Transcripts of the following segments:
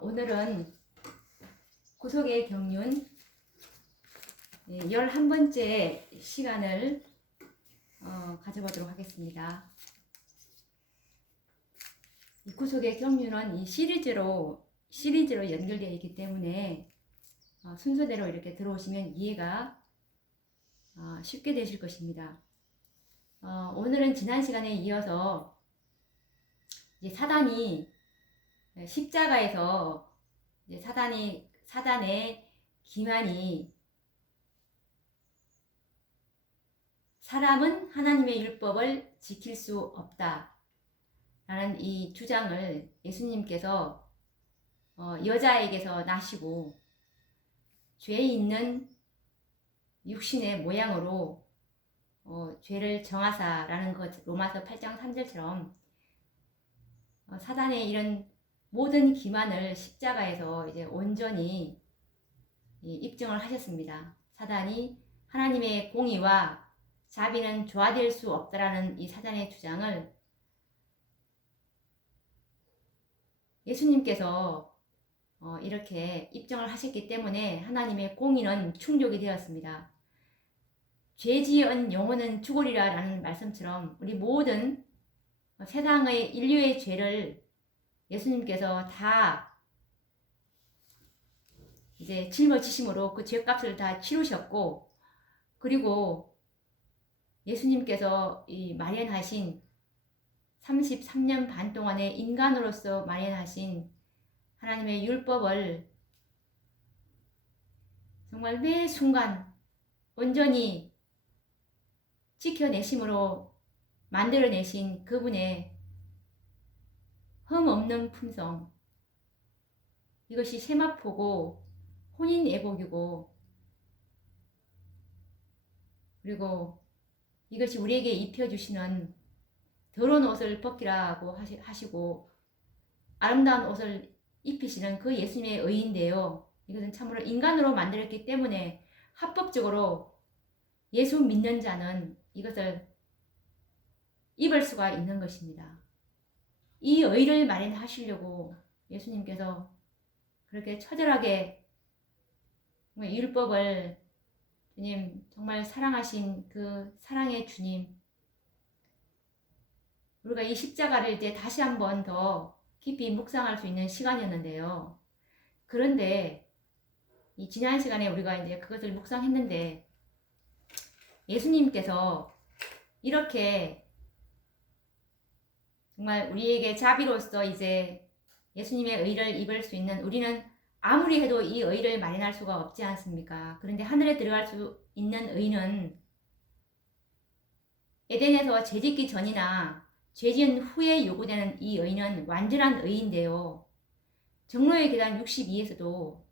오늘은 구속의 경륜 11번째 시간을 가져보도록 하겠습니다. 이 구속의 경륜은 이 시리즈로 연결되어 있기 때문에 순서대로 이렇게 들어오시면 이해가 쉽게 되실 것입니다. 오늘은 지난 시간에 이어서 이제 사단이 십자가에서 이제 사단의 기만이 사람은 하나님의 율법을 지킬 수 없다 라는 이 주장을 예수님께서 여자에게서 나시고 죄 있는 육신의 모양으로 죄를 정하사라는 것, 로마서 8장 3절처럼 사단의 이런 모든 기만을 십자가에서 이제 온전히 입증을 하셨습니다. 사단이 하나님의 공의와 자비는 조화될 수 없다라는 이 사단의 주장을 예수님께서 이렇게 입증을 하셨기 때문에 하나님의 공의는 충족이 되었습니다. 죄 지은 영혼은 죽으리라 라는 말씀처럼 우리 모든 세상의 인류의 죄를 예수님께서 다 이제 짊어지심으로 그 죄값을 다 치르셨고, 그리고 예수님께서 이 마련하신 33년 반 동안의 인간으로서 마련하신 하나님의 율법을 정말 매 순간 온전히 지켜내심으로 만들어내신 그분의 흠없는 품성, 이것이 세마포고 혼인애복이고, 그리고 이것이 우리에게 입혀주시는 더러운 옷을 벗기라고 하시고 아름다운 옷을 입히시는 그 예수님의 의인데요, 이것은 참으로 인간으로 만들었기 때문에 합법적으로 예수 믿는 자는 이것을 입을 수가 있는 것입니다. 이 의를 마련하시려고 예수님께서 그렇게 처절하게 율법을, 주님 정말 사랑하신 그 사랑의 주님, 우리가 이 십자가를 이제 다시 한번 더 깊이 묵상할 수 있는 시간이었는데요. 그런데 이 지난 시간에 우리가 이제 그것을 묵상했는데 예수님께서 이렇게 정말 우리에게 자비로서 이제 예수님의 의를 입을 수 있는, 우리는 아무리 해도 이 의를 마련할 수가 없지 않습니까? 그런데 하늘에 들어갈 수 있는 의는 에덴에서 죄짓기 전이나 죄지은 후에 요구되는 이 의는 완전한 의인데요. 정로의 계단 62에서도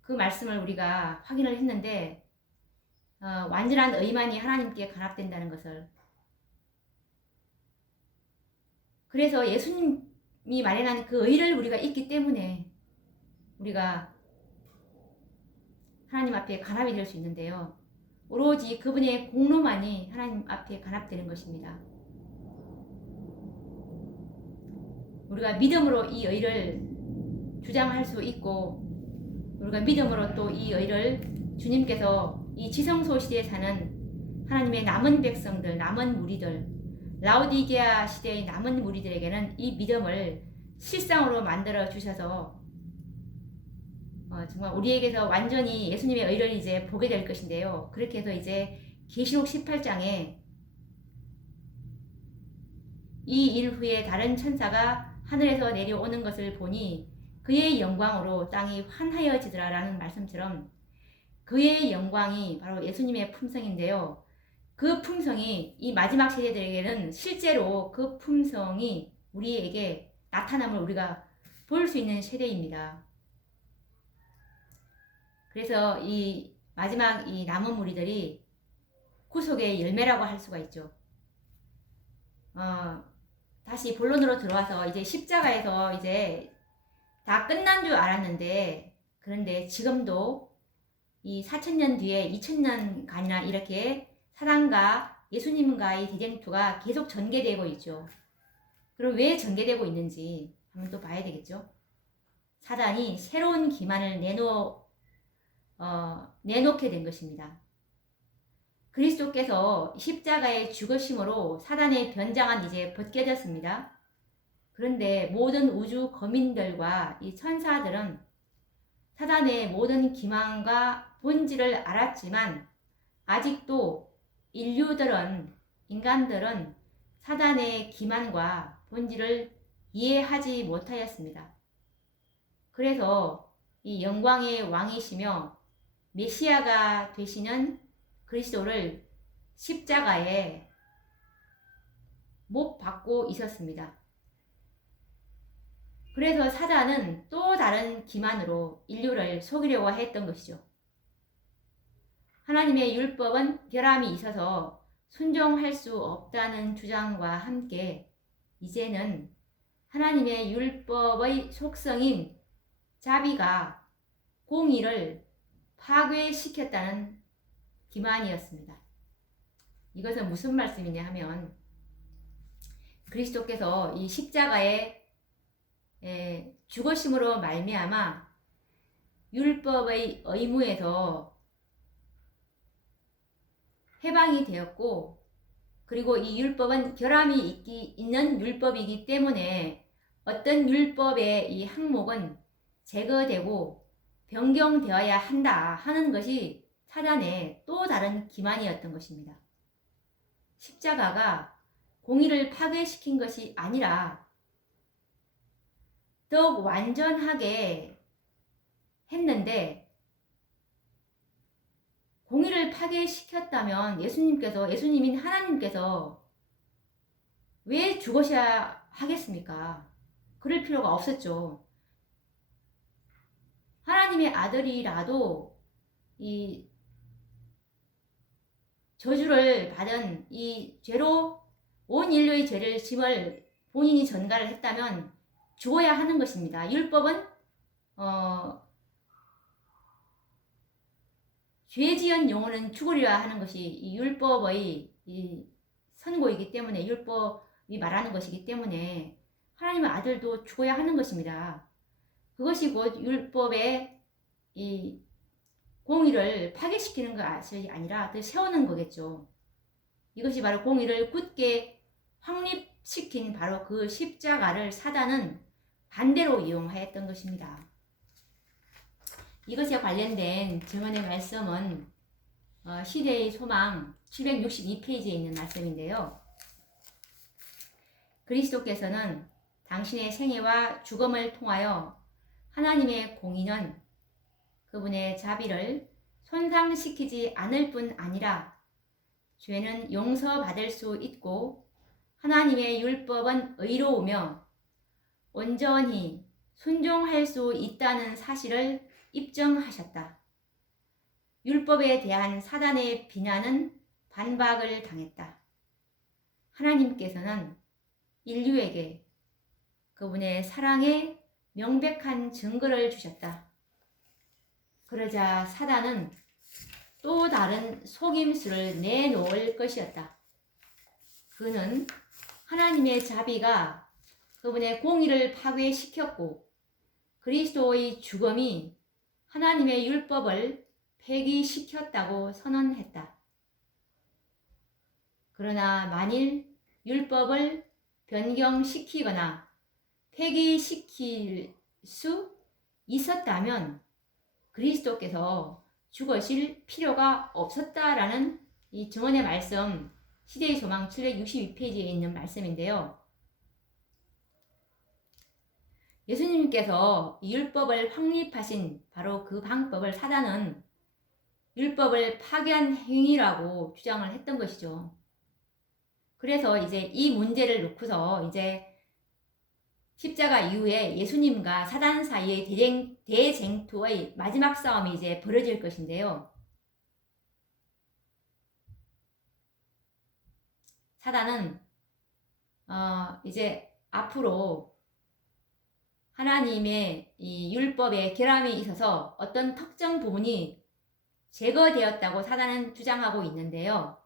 그 말씀을 우리가 확인을 했는데 완전한 의만이 하나님께 간합된다는 것을, 그래서 예수님이 마련한 그 의를 우리가 있기 때문에 우리가 하나님 앞에 간합이 될 수 있는데요. 오로지 그분의 공로만이 하나님 앞에 간합되는 것입니다. 우리가 믿음으로 이 의를 주장할 수 있고, 우리가 믿음으로 또 이 의를 주님께서 이 지성소 시대에 사는 하나님의 남은 백성들, 남은 무리들, 라오디게아 시대의 남은 무리들에게는 이 믿음을 실상으로 만들어 주셔서 정말 우리에게서 완전히 예수님의 의를 이제 보게 될 것인데요. 그렇게 해서 이제 계시록 18장에 이 일 후에 다른 천사가 하늘에서 내려오는 것을 보니 그의 영광으로 땅이 환하여지더라 라는 말씀처럼 그의 영광이 바로 예수님의 품성인데요. 그 품성이 이 마지막 세대들에게는 실제로 그 품성이 우리에게 나타남을 우리가 볼 수 있는 세대입니다. 그래서 이 마지막 이 남은 무리들이 구속의 열매라고 할 수가 있죠. 다시 본론으로 들어와서 이제 십자가에서 이제 다 끝난 줄 알았는데, 그런데 지금도 이 4,000년 뒤에 2,000년간이나 이렇게 사단과 예수님과의 대쟁투가 계속 전개되고 있죠. 그럼 왜 전개되고 있는지 한번 또 봐야 되겠죠. 사단이 새로운 기만을 내놓게 된 것입니다. 그리스도께서 십자가의 죽으심으로 사단의 변장은 이제 벗겨졌습니다. 그런데 모든 우주 거민들과 이 천사들은 사단의 모든 기만과 본질을 알았지만 아직도 인간들은 사단의 기만과 본질을 이해하지 못하였습니다. 그래서 이 영광의 왕이시며 메시아가 되시는 그리스도를 십자가에 못 박고 있었습니다. 그래서 사단은 또 다른 기만으로 인류를 속이려고 했던 것이죠. 하나님의 율법은 결함이 있어서 순종할 수 없다는 주장과 함께 이제는 하나님의 율법의 속성인 자비가 공의를 파괴시켰다는 기만이었습니다. 이것은 무슨 말씀이냐 하면 그리스도께서 이 십자가에 죽으심으로 말미암아 율법의 의무에서 해방이 되었고, 그리고 이 율법은 결함이 있는 율법이기 때문에 어떤 율법의 이 항목은 제거되고 변경되어야 한다 하는 것이 사단의 또 다른 기만이었던 것입니다. 십자가가 공의를 파괴시킨 것이 아니라 더욱 완전하게 했는데, 공의를 파괴시켰다면 예수님인 하나님께서 왜 죽으셔야 하겠습니까? 그럴 필요가 없었죠. 하나님의 아들이라도 이 저주를 받은 이 죄로 온 인류의 죄를 짐을 본인이 전가를 했다면 죽어야 하는 것입니다. 율법은 죄 지은 영혼은 죽으리라 하는 것이 이 율법의 이 선고이기 때문에, 율법이 말하는 것이기 때문에 하나님의 아들도 죽어야 하는 것입니다. 그것이 곧 율법의 이 공의를 파괴시키는 것이 아니라 더 세우는 거겠죠. 이것이 바로 공의를 굳게 확립시킨 바로 그 십자가를 사단은 반대로 이용하였던 것입니다. 이것에 관련된 증언의 말씀은 시대의 소망 762페이지에 있는 말씀인데요. 그리스도께서는 당신의 생애와 죽음을 통하여 하나님의 공의는 그분의 자비를 손상시키지 않을 뿐 아니라 죄는 용서받을 수 있고 하나님의 율법은 의로우며 온전히 순종할 수 있다는 사실을 입증하셨다. 율법에 대한 사단의 비난은 반박을 당했다. 하나님께서는 인류에게 그분의 사랑의 명백한 증거를 주셨다. 그러자 사단은 또 다른 속임수를 내놓을 것이었다. 그는 하나님의 자비가 그분의 공의를 파괴시켰고 그리스도의 죽음이 하나님의 율법을 폐기시켰다고 선언했다. 그러나 만일 율법을 변경시키거나 폐기시킬 수 있었다면 그리스도께서 죽으실 필요가 없었다라는 이 증언의 말씀, 시대의 소망 762페이지에 있는 말씀인데요. 예수님께서 율법을 확립하신 바로 그 방법을 사단은 율법을 파괴한 행위라고 주장을 했던 것이죠. 그래서 이제 이 문제를 놓고서 이제 십자가 이후에 예수님과 사단 사이의 대쟁투의 마지막 싸움이 이제 벌어질 것인데요. 사단은 이제 앞으로 하나님의 이 율법에 결함이 있어서 어떤 특정 부분이 제거되었다고 사단은 주장하고 있는데요.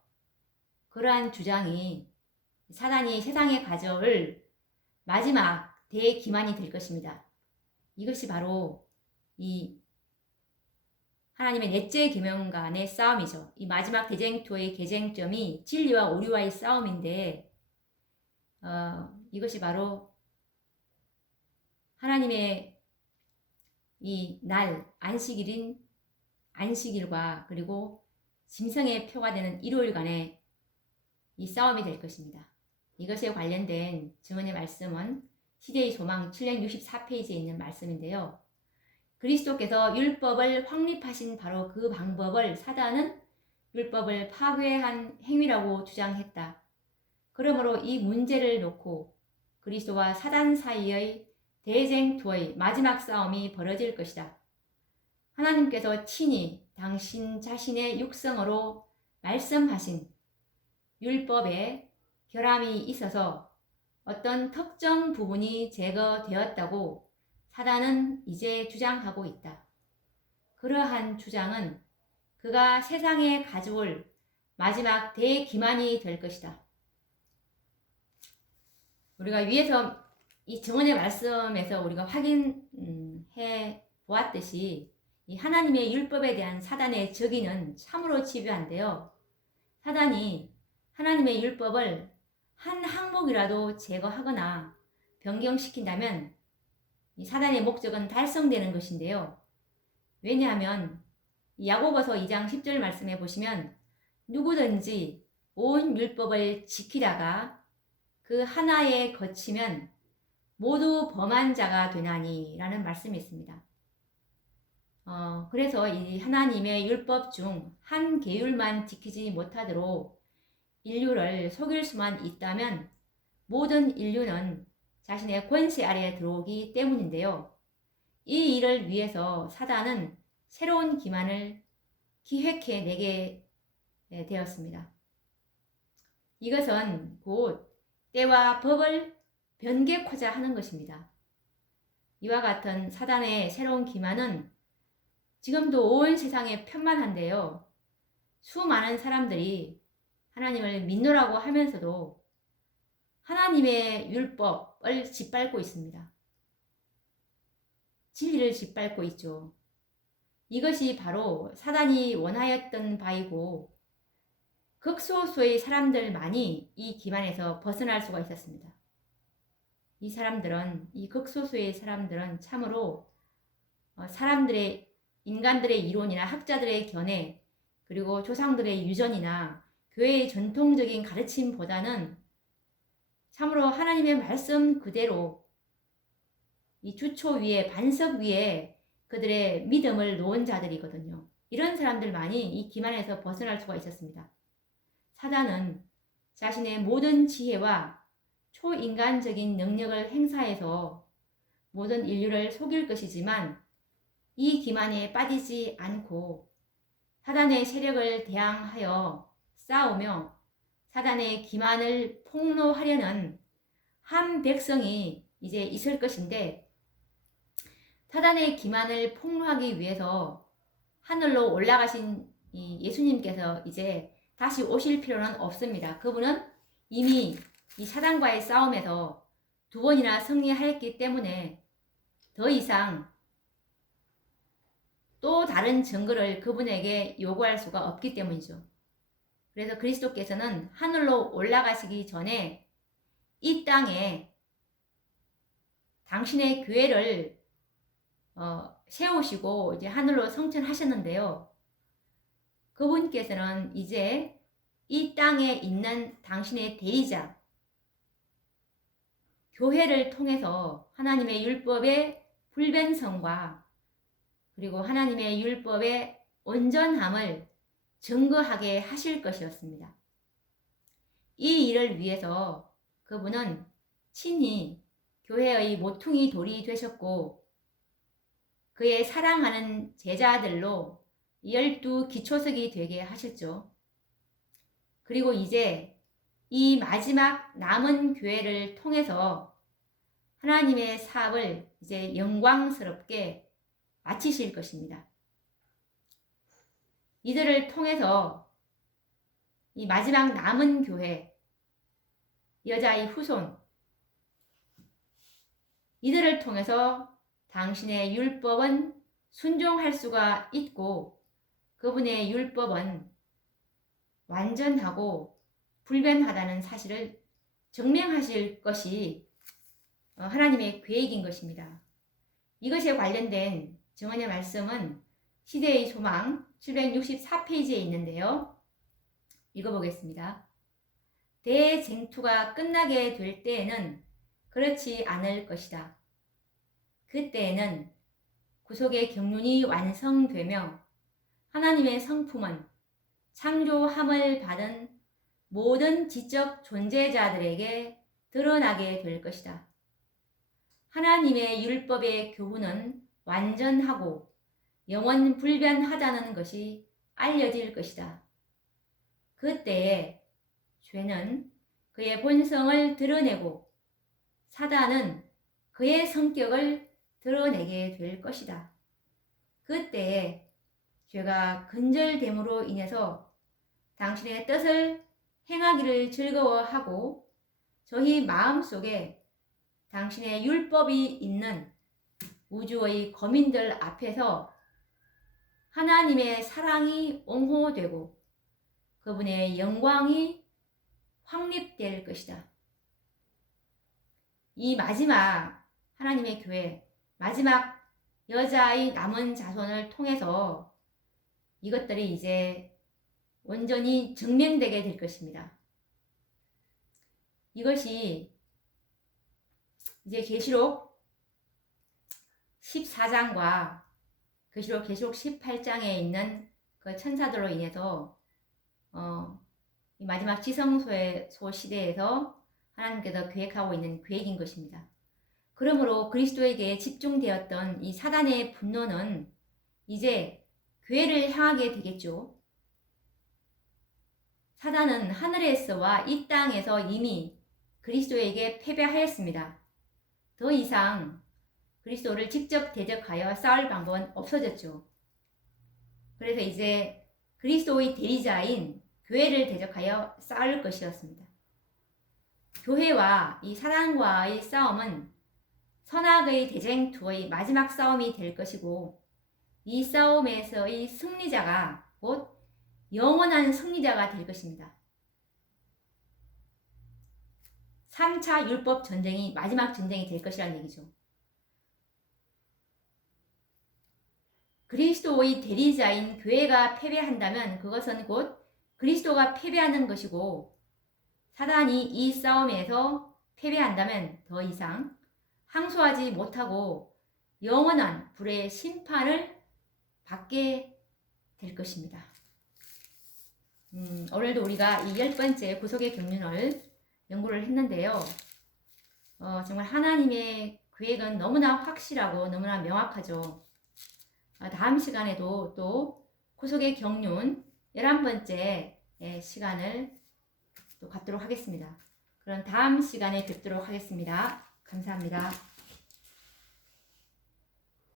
그러한 주장이 사단이 세상에 가져올 마지막 대기만이 될 것입니다. 이것이 바로 이 하나님의 넷째 계명 간의 싸움이죠. 이 마지막 대쟁투의 개쟁점이 진리와 오류와의 싸움인데 이것이 바로 하나님의 이 날 안식일인 안식일과 그리고 짐승의 표가 되는 일요일 간의 이 싸움이 될 것입니다. 이것에 관련된 증언의 말씀은 시대의 소망 764페이지에 있는 말씀인데요. 그리스도께서 율법을 확립하신 바로 그 방법을 사단은 율법을 파괴한 행위라고 주장했다. 그러므로 이 문제를 놓고 그리스도와 사단 사이의 대쟁투의 마지막 싸움이 벌어질 것이다. 하나님께서 친히 당신 자신의 육성으로 말씀하신 율법에 결함이 있어서 어떤 특정 부분이 제거되었다고 사단은 이제 주장하고 있다. 그러한 주장은 그가 세상에 가져올 마지막 대기만이 될 것이다. 우리가 위에서 이 증언의 말씀에서 우리가 확인해 보았듯이 이 하나님의 율법에 대한 사단의 적이는 참으로 집요한데요. 사단이 하나님의 율법을 한 항목이라도 제거하거나 변경시킨다면 이 사단의 목적은 달성되는 것인데요. 왜냐하면 야고보서 2장 10절 말씀해 보시면 누구든지 온 율법을 지키다가 그 하나에 거치면 모두 범한 자가 되나니 라는 말씀이 있습니다. 그래서 이 하나님의 율법 중 한 계율만 지키지 못하도록 인류를 속일 수만 있다면 모든 인류는 자신의 권세 아래에 들어오기 때문인데요. 이 일을 위해서 사단은 새로운 기만을 기획해 내게 되었습니다. 이것은 곧 때와 법을 변개코자 하는 것입니다. 이와 같은 사단의 새로운 기만은 지금도 온 세상에 편만한데요. 수많은 사람들이 하나님을 믿노라고 하면서도 하나님의 율법을 짓밟고 있습니다. 진리를 짓밟고 있죠. 이것이 바로 사단이 원하였던 바이고 극소수의 사람들만이 이 기만에서 벗어날 수가 있었습니다. 이 극소수의 사람들은 참으로 인간들의 이론이나 학자들의 견해 그리고 조상들의 유전이나 교회의 전통적인 가르침보다는 참으로 하나님의 말씀 그대로 이 주초 위에 반석 위에 그들의 믿음을 놓은 자들이거든요. 이런 사람들만이 이 기만에서 벗어날 수가 있었습니다. 사단은 자신의 모든 지혜와 초인간적인 능력을 행사해서 모든 인류를 속일 것이지만 이 기만에 빠지지 않고 사단의 세력을 대항하여 싸우며 사단의 기만을 폭로하려는 한 백성이 이제 있을 것인데 사단의 기만을 폭로하기 위해서 하늘로 올라가신 이 예수님께서 이제 다시 오실 필요는 없습니다. 그분은 이미 이 사단과의 싸움에서 2번이나 승리하였기 때문에 더 이상 또 다른 증거를 그분에게 요구할 수가 없기 때문이죠. 그래서 그리스도께서는 하늘로 올라가시기 전에 이 땅에 당신의 교회를 세우시고 이제 하늘로 승천하셨는데요. 그분께서는 이제 이 땅에 있는 당신의 대리자 교회를 통해서 하나님의 율법의 불변성과 그리고 하나님의 율법의 온전함을 증거하게 하실 것이었습니다. 이 일을 위해서 그분은 친히 교회의 모퉁이 돌이 되셨고 그의 사랑하는 제자들로 12 기초석이 되게 하셨죠. 그리고 이제 이 마지막 남은 교회를 통해서 하나님의 사업을 이제 영광스럽게 마치실 것입니다. 이들을 통해서 이 마지막 남은 교회, 여자의 후손, 이들을 통해서 당신의 율법은 순종할 수가 있고 그분의 율법은 완전하고 불변하다는 사실을 증명하실 것이 하나님의 계획인 것입니다. 이것에 관련된 증언의 말씀은 시대의 소망 764페이지에 있는데요. 읽어보겠습니다. 대쟁투가 끝나게 될 때에는 그렇지 않을 것이다. 그때에는 구속의 경륜이 완성되며 하나님의 성품은 창조함을 받은 모든 지적 존재자들에게 드러나게 될 것이다. 하나님의 율법의 교훈은 완전하고 영원 불변하다는 것이 알려질 것이다. 그때에 죄는 그의 본성을 드러내고 사단은 그의 성격을 드러내게 될 것이다. 그때에 죄가 근절됨으로 인해서 당신의 뜻을 행하기를 즐거워하고 저희 마음속에 당신의 율법이 있는 우주의 거민들 앞에서 하나님의 사랑이 옹호되고 그분의 영광이 확립될 것이다. 이 마지막 하나님의 교회, 마지막 여자의 남은 자손을 통해서 이것들이 이제 온전히 증명되게 될 것입니다. 이것이 이제 계시록 14장과 계시록 18장에 있는 그 천사들로 인해서 이 마지막 지성소 시대에서 하나님께서 계획하고 있는 계획인 것입니다. 그러므로 그리스도에게 집중되었던 이 사단의 분노는 이제 교회를 향하게 되겠죠. 사단은 하늘에서와 이 땅에서 이미 그리스도에게 패배하였습니다. 더 이상 그리스도를 직접 대적하여 싸울 방법은 없어졌죠. 그래서 이제 그리스도의 대리자인 교회를 대적하여 싸울 것이었습니다. 교회와 이 사단과의 싸움은 선악의 대쟁투의 마지막 싸움이 될 것이고 이 싸움에서의 승리자가 곧 영원한 승리자가 될 것입니다. 3차 율법 전쟁이 마지막 전쟁이 될 것이라는 얘기죠. 그리스도의 대리자인 교회가 패배한다면 그것은 곧 그리스도가 패배하는 것이고 사단이 이 싸움에서 패배한다면 더 이상 항소하지 못하고 영원한 불의 심판을 받게 될 것입니다. 오늘도 우리가 이 10번째 구속의 경륜을 연구를 했는데요. 정말 하나님의 계획은 너무나 확실하고 너무나 명확하죠. 다음 시간에도 또 구속의 경륜 11번째 시간을 또 갖도록 하겠습니다. 그럼 다음 시간에 뵙도록 하겠습니다. 감사합니다.